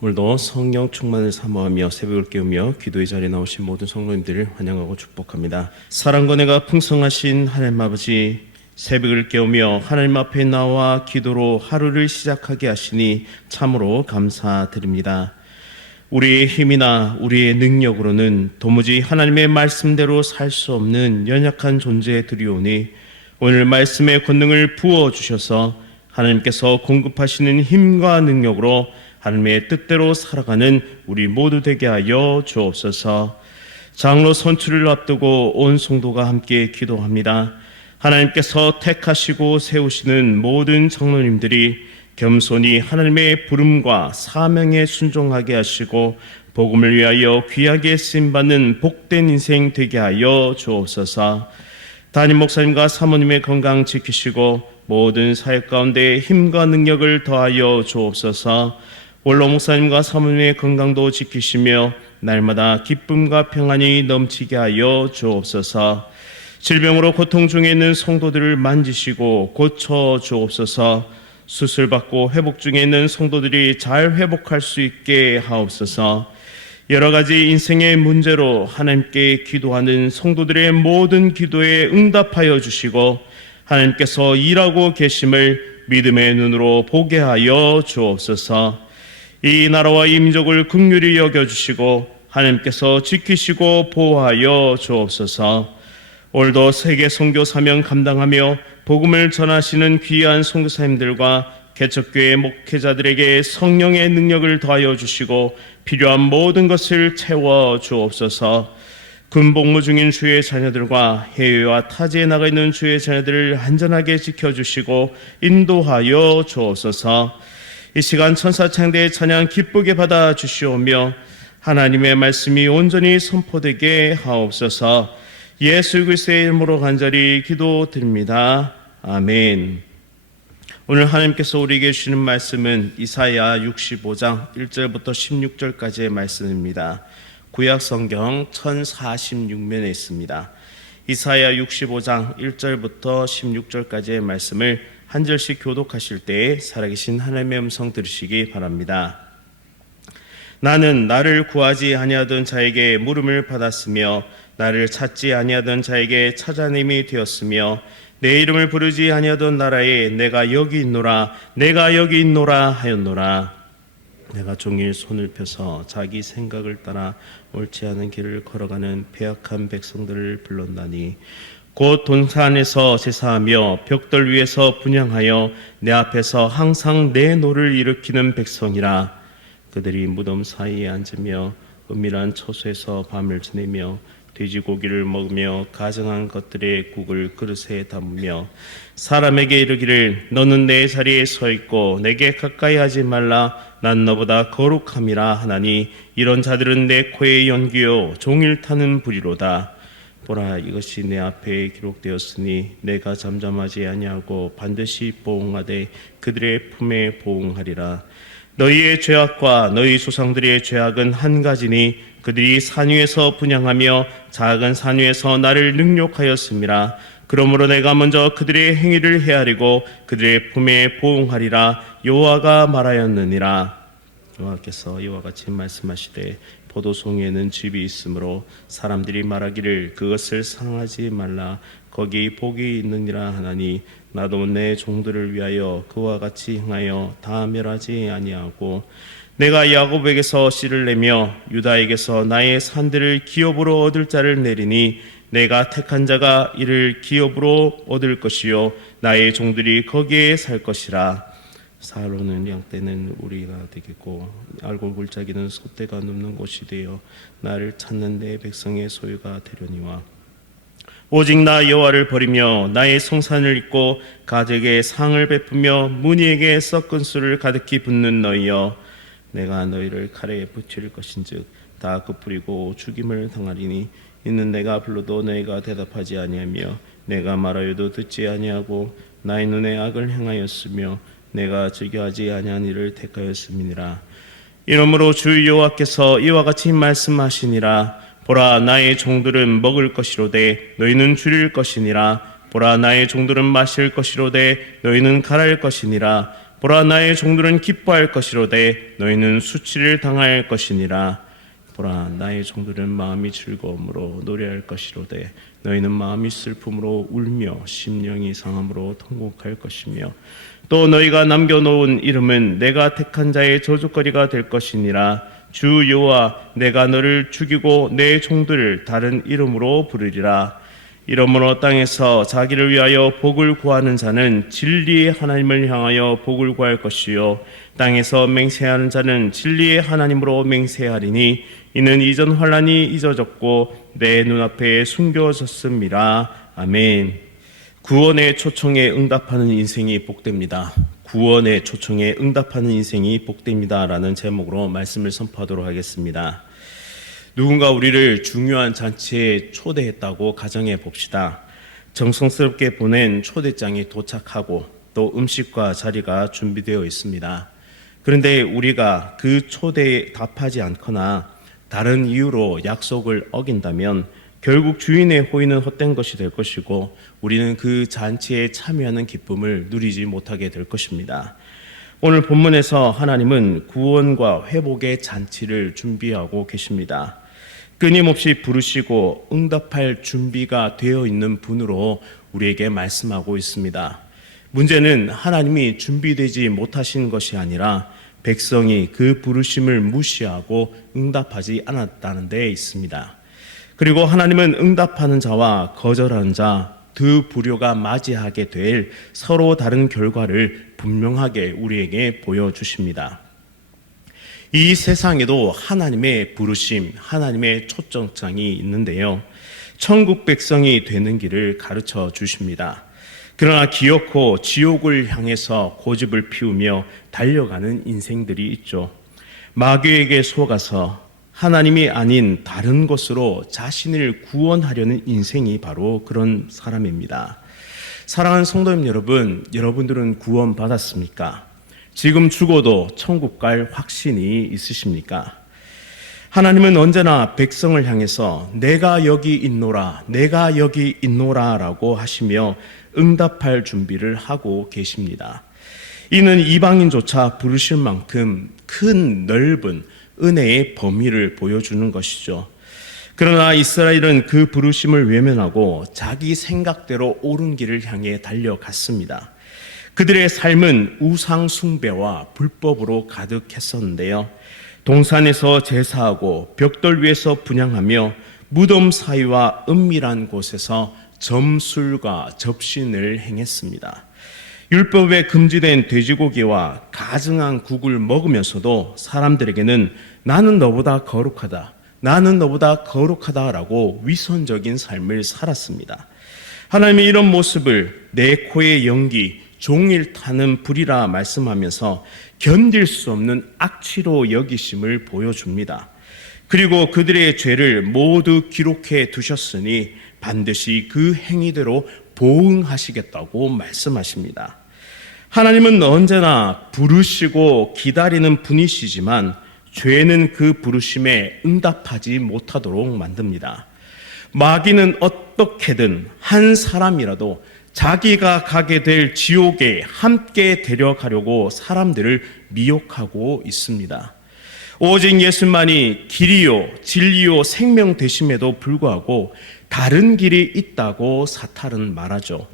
오늘도 성령 충만을 사모하며 새벽을 깨우며 기도의 자리에 나오신 모든 성도님들을 환영하고 축복합니다. 사랑과 은혜가 풍성하신 하나님 아버지, 새벽을 깨우며 하나님 앞에 나와 기도로 하루를 시작하게 하시니 참으로 감사드립니다. 우리의 힘이나 우리의 능력으로는 도무지 하나님의 말씀대로 살 수 없는 연약한 존재들이오니 오늘 말씀의 권능을 부어주셔서 하나님께서 공급하시는 힘과 능력으로 하나님의 뜻대로 살아가는 우리 모두 되게 하여 주옵소서. 장로 선출을 앞두고 온 성도가 함께 기도합니다. 하나님께서 택하시고 세우시는 모든 장로님들이 겸손히 하나님의 부름과 사명에 순종하게 하시고 복음을 위하여 귀하게 쓰임받는 복된 인생 되게 하여 주옵소서. 담임 목사님과 사모님의 건강 지키시고 모든 사역 가운데 힘과 능력을 더하여 주옵소서. 원로 목사님과 사모님의 건강도 지키시며 날마다 기쁨과 평안이 넘치게 하여 주옵소서. 질병으로 고통 중에 있는 성도들을 만지시고 고쳐 주옵소서. 수술받고 회복 중에 있는 성도들이 잘 회복할 수 있게 하옵소서. 여러 가지 인생의 문제로 하나님께 기도하는 성도들의 모든 기도에 응답하여 주시고 하나님께서 일하고 계심을 믿음의 눈으로 보게 하여 주옵소서. 이 나라와 이 민족을 긍휼히 여겨주시고 하나님께서 지키시고 보호하여 주옵소서. 오늘도 세계 선교 사명 감당하며 복음을 전하시는 귀한 선교사님들과 개척교회 목회자들에게 성령의 능력을 더하여 주시고 필요한 모든 것을 채워 주옵소서. 군복무 중인 주의 자녀들과 해외와 타지에 나가 있는 주의 자녀들을 안전하게 지켜주시고 인도하여 주옵소서. 이 시간 천사창대의 찬양 기쁘게 받아 주시오며 하나님의 말씀이 온전히 선포되게 하옵소서. 예수 그리스도의 이름으로 간절히 기도드립니다. 아멘. 오늘 하나님께서 우리에게 주시는 말씀은 이사야 65장 1절부터 16절까지의 말씀입니다. 구약 성경 1046면에 있습니다. 이사야 65장 1절부터 16절까지의 말씀을 한 절씩 교독하실 때에 살아계신 하나님의 음성 들으시기 바랍니다. 나는 나를 구하지 아니하던 자에게 물음을 받았으며 나를 찾지 아니하던 자에게 찾아냄이 되었으며 내 이름을 부르지 아니하던 나라에 내가 여기 있노라 내가 여기 있노라 하였노라. 내가 종일 손을 펴서 자기 생각을 따라 옳지 않은 길을 걸어가는 배악한 백성들을 불렀나니 곧 동산에서 제사하며 벽돌 위에서 분향하여 내 앞에서 항상 내 노를 일으키는 백성이라. 그들이 무덤 사이에 앉으며 은밀한 처소에서 밤을 지내며 돼지고기를 먹으며 가증한 것들의 국을 그릇에 담으며 사람에게 이르기를 너는 내 자리에 서 있고 내게 가까이 하지 말라 난 너보다 거룩함이라 하나니 이런 자들은 내 코에 연기요 종일 타는 불이로다. 보라, 이것이 내 앞에 기록되었으니 내가 잠잠하지 아니하고 반드시 보응하되 그들의 품에 보응하리라. 너희의 죄악과 너희 조상들의 죄악은 한 가지니 그들이 산 위에서 분향하며 작은 산 위에서 나를 능욕하였음이라. 그러므로 내가 먼저 그들의 행위를 헤아리고 그들의 품에 보응하리라. 여호와가 말하였느니라. 여호와께서 이와 같이 말씀하시되 포도송이에는 즙이 있으므로 사람들이 말하기를 그것을 상하지 말라 거기 복이 있느니라 하나니 나도 내 종들을 위하여 그와 같이 행하여 다 멸하지 아니하고 내가 야곱에게서 씨를 내며 유다에게서 나의 산들을 기업으로 얻을 자를 내리니 내가 택한 자가 이를 기업으로 얻을 것이요 나의 종들이 거기에 살 것이라. 사로는 양떼는 우리가 되겠고 알고 골짜기는 소떼가 눕는 곳이 되어 나를 찾는 내 백성의 소유가 되려니와 오직 나 여호와를 버리며 나의 성산을 잊고 가적에 상을 베푸며 무니에게 썩은 술을 가득히 붓는 너희여 내가 너희를 칼에 붙일 것인즉 다 끄뿌리고 죽임을 당하리니 이는 내가 불러도 너희가 대답하지 아니하며 내가 말하여도 듣지 아니하고 나의 눈에 악을 행하였으며 내가 즐겨하지 아니한 일을 택하였음이니라. 이러므로 주 여호와께서 이와 같이 말씀하시니라. 보라, 나의 종들은 먹을 것이로되 너희는 줄일 것이니라. 보라, 나의 종들은 마실 것이로되 너희는 갈할 것이니라. 보라, 나의 종들은 기뻐할 것이로되 너희는 수치를 당할 것이니라. 보라, 나의 종들은 마음이 즐거움으로 노래할 것이로되 너희는 마음이 슬픔으로 울며 심령이 상함으로 통곡할 것이며 또 너희가 남겨놓은 이름은 내가 택한 자의 저주거리가 될 것이니라. 주 여호와, 내가 너를 죽이고 내 종들을 다른 이름으로 부르리라. 이러므로 땅에서 자기를 위하여 복을 구하는 자는 진리의 하나님을 향하여 복을 구할 것이요 땅에서 맹세하는 자는 진리의 하나님으로 맹세하리니 이는 이전 환난이 잊어졌고 내 눈앞에 숨겨졌음이라. 아멘. 구원의 초청에 응답하는 인생이 복됩니다. 구원의 초청에 응답하는 인생이 복됩니다라는 제목으로 말씀을 선포하도록 하겠습니다. 누군가 우리를 중요한 잔치에 초대했다고 가정해 봅시다. 정성스럽게 보낸 초대장이 도착하고 또 음식과 자리가 준비되어 있습니다. 그런데 우리가 그 초대에 답하지 않거나 다른 이유로 약속을 어긴다면 결국 주인의 호의는 헛된 것이 될 것이고 우리는 그 잔치에 참여하는 기쁨을 누리지 못하게 될 것입니다. 오늘 본문에서 하나님은 구원과 회복의 잔치를 준비하고 계십니다. 끊임없이 부르시고 응답할 준비가 되어 있는 분으로 우리에게 말씀하고 있습니다. 문제는 하나님이 준비되지 못하신 것이 아니라 백성이 그 부르심을 무시하고 응답하지 않았다는 데 있습니다. 그리고 하나님은 응답하는 자와 거절하는 자 두 부류가 맞이하게 될 서로 다른 결과를 분명하게 우리에게 보여주십니다. 이 세상에도 하나님의 부르심, 하나님의 초청장이 있는데요. 천국 백성이 되는 길을 가르쳐 주십니다. 그러나 기어코 지옥을 향해서 고집을 피우며 달려가는 인생들이 있죠. 마귀에게 속아서 하나님이 아닌 다른 것으로 자신을 구원하려는 인생이 바로 그런 사람입니다. 사랑하는 성도님 여러분, 여러분들은 구원 받았습니까? 지금 죽어도 천국 갈 확신이 있으십니까? 하나님은 언제나 백성을 향해서 내가 여기 있노라, 내가 여기 있노라 라고 하시며 응답할 준비를 하고 계십니다. 이는 이방인조차 부르실 만큼 큰 넓은 은혜의 범위를 보여주는 것이죠. 그러나 이스라엘은 그 부르심을 외면하고 자기 생각대로 옳은 길을 향해 달려갔습니다. 그들의 삶은 우상 숭배와 불법으로 가득했었는데요. 동산에서 제사하고 벽돌 위에서 분향하며 무덤 사이와 은밀한 곳에서 점술과 접신을 행했습니다. 율법에 금지된 돼지고기와 가증한 국을 먹으면서도 사람들에게는 나는 너보다 거룩하다, 나는 너보다 거룩하다라고 위선적인 삶을 살았습니다. 하나님의 이런 모습을 내 코의 연기, 종일 타는 불이라 말씀하면서 견딜 수 없는 악취로 여기심을 보여줍니다. 그리고 그들의 죄를 모두 기록해 두셨으니 반드시 그 행위대로 보응하시겠다고 말씀하십니다. 하나님은 언제나 부르시고 기다리는 분이시지만 죄는 그 부르심에 응답하지 못하도록 만듭니다. 마귀는 어떻게든 한 사람이라도 자기가 가게 될 지옥에 함께 데려가려고 사람들을 미혹하고 있습니다. 오직 예수만이 길이요 진리요 생명 되심에도 불구하고 다른 길이 있다고 사탄은 말하죠.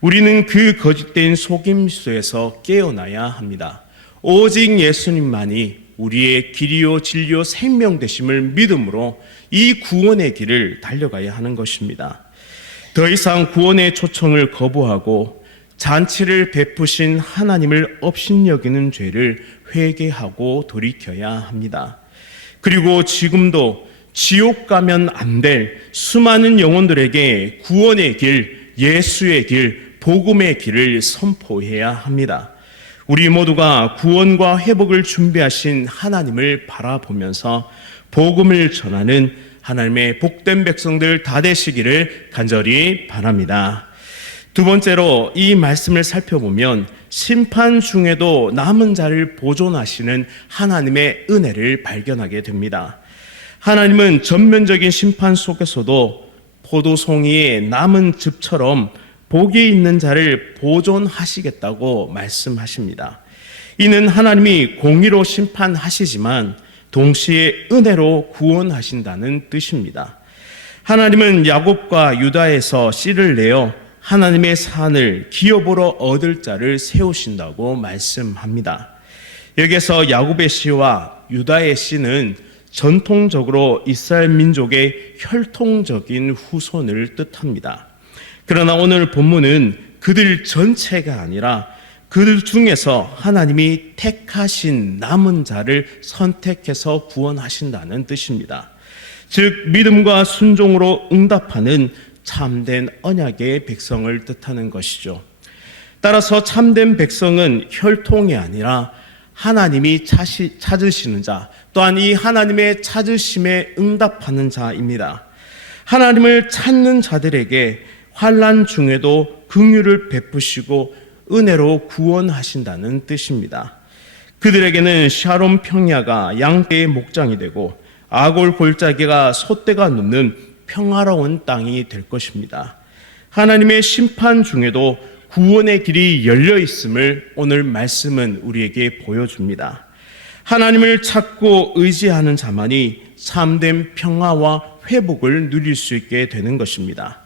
우리는 그 거짓된 속임수에서 깨어나야 합니다. 오직 예수님만이 우리의 길이요 진리요 생명 되심을 믿음으로 이 구원의 길을 달려가야 하는 것입니다. 더 이상 구원의 초청을 거부하고 잔치를 베푸신 하나님을 업신여기는 죄를 회개하고 돌이켜야 합니다. 그리고 지금도 지옥 가면 안 될 수많은 영혼들에게 구원의 길, 예수의 길, 복음의 길을 선포해야 합니다. 우리 모두가 구원과 회복을 준비하신 하나님을 바라보면서 복음을 전하는 하나님의 복된 백성들 다 되시기를 간절히 바랍니다. 두 번째로 이 말씀을 살펴보면 심판 중에도 남은 자를 보존하시는 하나님의 은혜를 발견하게 됩니다. 하나님은 전면적인 심판 속에서도 포도송이의 남은 즙처럼 복이 있는 자를 보존하시겠다고 말씀하십니다. 이는 하나님이 공의로 심판하시지만 동시에 은혜로 구원하신다는 뜻입니다. 하나님은 야곱과 유다에서 씨를 내어 하나님의 산을 기업으로 얻을 자를 세우신다고 말씀합니다. 여기서 야곱의 씨와 유다의 씨는 전통적으로 이스라엘 민족의 혈통적인 후손을 뜻합니다. 그러나 오늘 본문은 그들 전체가 아니라 그들 중에서 하나님이 택하신 남은 자를 선택해서 구원하신다는 뜻입니다. 즉 믿음과 순종으로 응답하는 참된 언약의 백성을 뜻하는 것이죠. 따라서 참된 백성은 혈통이 아니라 하나님이 찾으시는 자, 또한 이 하나님의 찾으심에 응답하는 자입니다. 하나님을 찾는 자들에게 환난 중에도 긍휼을 베푸시고 은혜로 구원하신다는 뜻입니다. 그들에게는 샤롬 평야가 양떼의 목장이 되고 아골 골짜기가 솥대가 눕는 평화로운 땅이 될 것입니다. 하나님의 심판 중에도 구원의 길이 열려 있음을 오늘 말씀은 우리에게 보여줍니다. 하나님을 찾고 의지하는 자만이 참된 평화와 회복을 누릴 수 있게 되는 것입니다.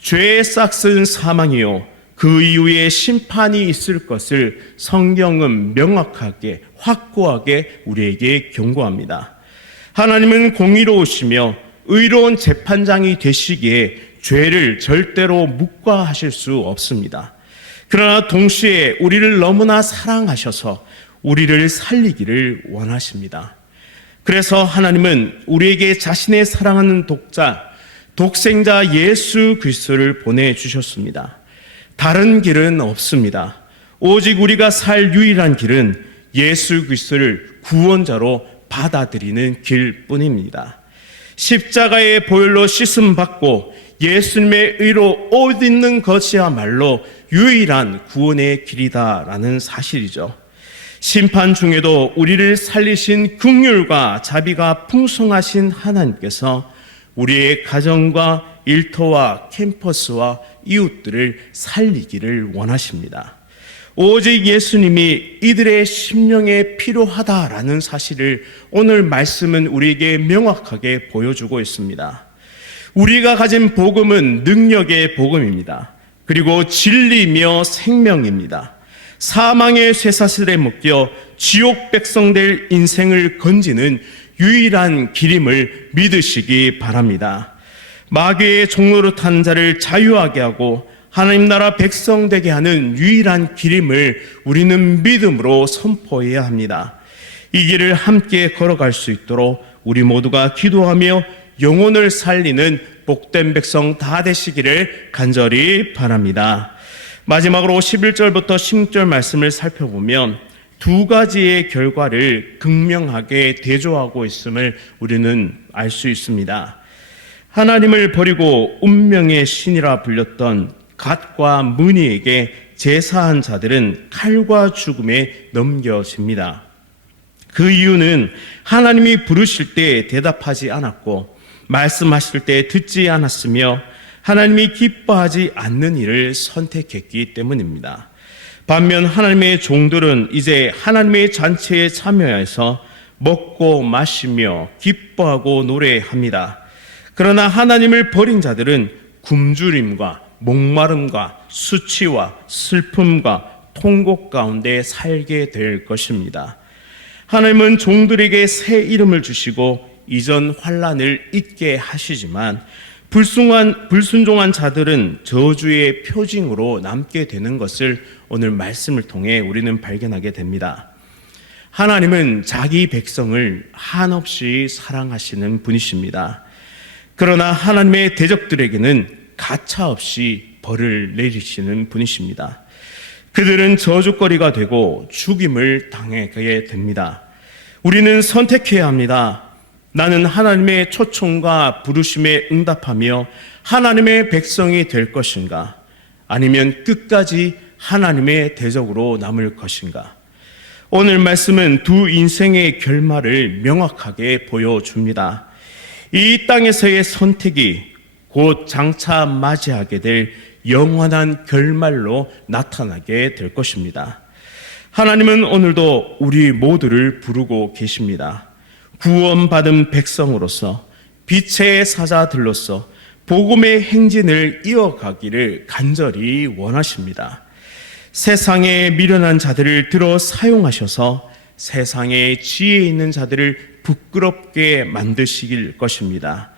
죄의 싹은 사망이요 그 이후에 심판이 있을 것을 성경은 명확하게 확고하게 우리에게 경고합니다. 하나님은 공의로우시며 의로운 재판장이 되시기에 죄를 절대로 묵과하실 수 없습니다. 그러나 동시에 우리를 너무나 사랑하셔서 우리를 살리기를 원하십니다. 그래서 하나님은 우리에게 자신의 사랑하는 독생자 예수 그리스도를 보내주셨습니다. 다른 길은 없습니다. 오직 우리가 살 유일한 길은 예수 그리스도를 구원자로 받아들이는 길뿐입니다. 십자가의 보혈로 씻음 받고 예수님의 의로 옷 입는 것이야말로 유일한 구원의 길이다라는 사실이죠. 심판 중에도 우리를 살리신 긍휼과 자비가 풍성하신 하나님께서 우리의 가정과 일터와 캠퍼스와 이웃들을 살리기를 원하십니다. 오직 예수님이 이들의 심령에 필요하다라는 사실을 오늘 말씀은 우리에게 명확하게 보여주고 있습니다. 우리가 가진 복음은 능력의 복음입니다. 그리고 진리며 생명입니다. 사망의 쇠사슬에 묶여 지옥 백성 될 인생을 건지는 유일한 길임을 믿으시기 바랍니다. 마귀의 종로로 탄 자를 자유하게 하고 하나님 나라 백성 되게 하는 유일한 길임을 우리는 믿음으로 선포해야 합니다. 이 길을 함께 걸어갈 수 있도록 우리 모두가 기도하며 영혼을 살리는 복된 백성 다 되시기를 간절히 바랍니다. 마지막으로 11절부터 16절 말씀을 살펴보면 두 가지의 결과를 극명하게 대조하고 있음을 우리는 알 수 있습니다. 하나님을 버리고 운명의 신이라 불렸던 갓과 문이에게 제사한 자들은 칼과 죽음에 넘겨집니다. 그 이유는 하나님이 부르실 때 대답하지 않았고 말씀하실 때 듣지 않았으며 하나님이 기뻐하지 않는 일을 선택했기 때문입니다. 반면 하나님의 종들은 이제 하나님의 잔치에 참여해서 먹고 마시며 기뻐하고 노래합니다. 그러나 하나님을 버린 자들은 굶주림과 목마름과 수치와 슬픔과 통곡 가운데 살게 될 것입니다. 하나님은 종들에게 새 이름을 주시고 이전 환난을 잊게 하시지만 불순종한 자들은 저주의 표징으로 남게 되는 것을 오늘 말씀을 통해 우리는 발견하게 됩니다. 하나님은 자기 백성을 한없이 사랑하시는 분이십니다. 그러나 하나님의 대적들에게는 가차없이 벌을 내리시는 분이십니다. 그들은 저주거리가 되고 죽임을 당하게 됩니다. 우리는 선택해야 합니다. 나는 하나님의 초청과 부르심에 응답하며 하나님의 백성이 될 것인가? 아니면 끝까지 하나님의 대적으로 남을 것인가? 오늘 말씀은 두 인생의 결말을 명확하게 보여줍니다. 이 땅에서의 선택이 곧 장차 맞이하게 될 영원한 결말로 나타나게 될 것입니다. 하나님은 오늘도 우리 모두를 부르고 계십니다. 구원받은 백성으로서 빛의 사자들로서 복음의 행진을 이어가기를 간절히 원하십니다. 세상에 미련한 자들을 들어 사용하셔서 세상에 지혜 있는 자들을 부끄럽게 만드시길 것입니다.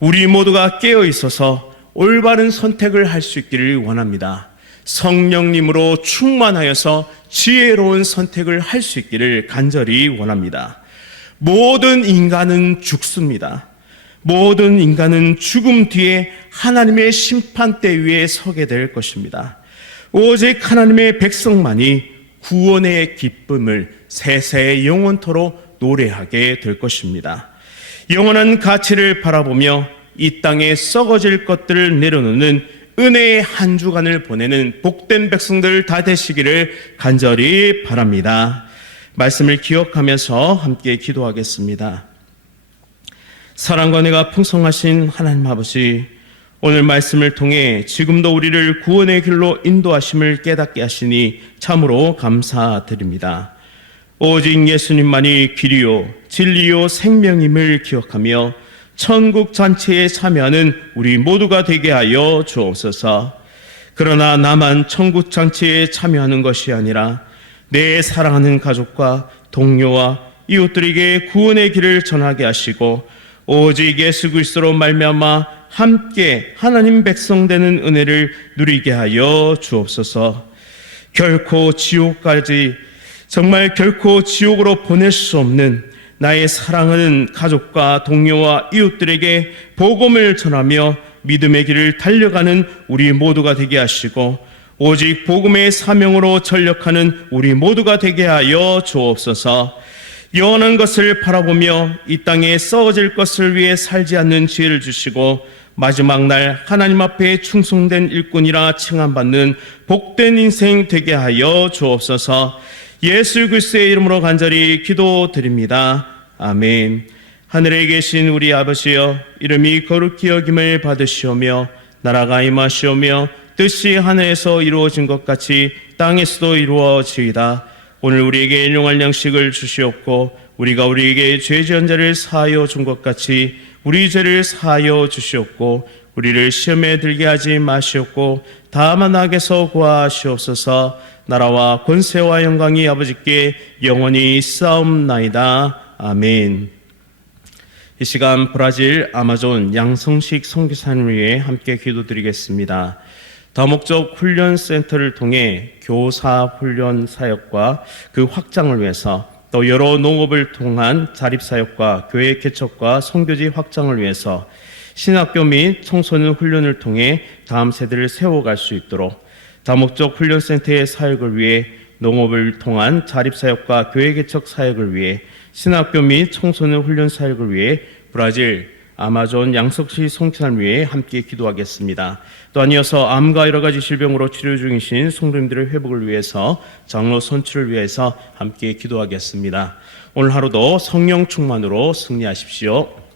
우리 모두가 깨어 있어서 올바른 선택을 할 수 있기를 원합니다. 성령님으로 충만하여서 지혜로운 선택을 할 수 있기를 간절히 원합니다. 모든 인간은 죽습니다. 모든 인간은 죽음 뒤에 하나님의 심판대 위에 서게 될 것입니다. 오직 하나님의 백성만이 구원의 기쁨을 세세 영원토록 노래하게 될 것입니다. 영원한 가치를 바라보며 이 땅에 썩어질 것들을 내려놓는 은혜의 한 주간을 보내는 복된 백성들 다 되시기를 간절히 바랍니다. 말씀을 기억하면서 함께 기도하겠습니다. 사랑과 은혜가 풍성하신 하나님 아버지, 오늘 말씀을 통해 지금도 우리를 구원의 길로 인도하심을 깨닫게 하시니 참으로 감사드립니다. 오직 예수님만이 길이요 진리요 생명임을 기억하며 천국 잔치에 참여하는 우리 모두가 되게 하여 주옵소서. 그러나 나만 천국 잔치에 참여하는 것이 아니라 내 사랑하는 가족과 동료와 이웃들에게 구원의 길을 전하게 하시고 오직 예수 그리스도로 말미암아 함께 하나님 백성 되는 은혜를 누리게 하여 주옵소서. 결코 지옥으로 보낼 수 없는 나의 사랑하는 가족과 동료와 이웃들에게 복음을 전하며 믿음의 길을 달려가는 우리 모두가 되게 하시고 오직 복음의 사명으로 전력하는 우리 모두가 되게 하여 주옵소서. 영원한 것을 바라보며 이 땅에 썩어질 것을 위해 살지 않는 지혜를 주시고 마지막 날 하나님 앞에 충성된 일꾼이라 칭함받는 복된 인생 되게 하여 주옵소서. 예수 그리스도의 이름으로 간절히 기도드립니다. 아멘. 하늘에 계신 우리 아버지여, 이름이 거룩히 여김을 받으시오며 나라가 임하시오며 뜻이 하늘에서 이루어진 것 같이 땅에서도 이루어지이다. 오늘 우리에게 일용할 양식을 주시옵고 우리가 우리에게 죄 지은 자를 사하여 준 것 같이 우리 죄를 사하여 주시옵고 우리를 시험에 들게 하지 마시옵고 다만 악에서 구하시옵소서. 나라와 권세와 영광이 아버지께 영원히 있사옵나이다. 아멘. 이 시간 브라질 아마존 양성식 선교사님을 위해 함께 기도드리겠습니다. 다목적 훈련센터를 통해 교사 훈련 사역과 그 확장을 위해서 또 여러 농업을 통한 자립사역과 교회 개척과 선교지 확장을 위해서 신학교 및 청소년 훈련을 통해 다음 세대를 세워갈 수 있도록 다목적 훈련센터의 사역을 위해 농업을 통한 자립사역과 교회 개척 사역을 위해 신학교 및 청소년 훈련 사역을 위해 브라질 아마존 양석시 성찬을 위해 함께 기도하겠습니다. 또한 이어서 암과 여러 가지 질병으로 치료 중이신 성도님들의 회복을 위해서 장로 선출을 위해서 함께 기도하겠습니다. 오늘 하루도 성령 충만으로 승리하십시오.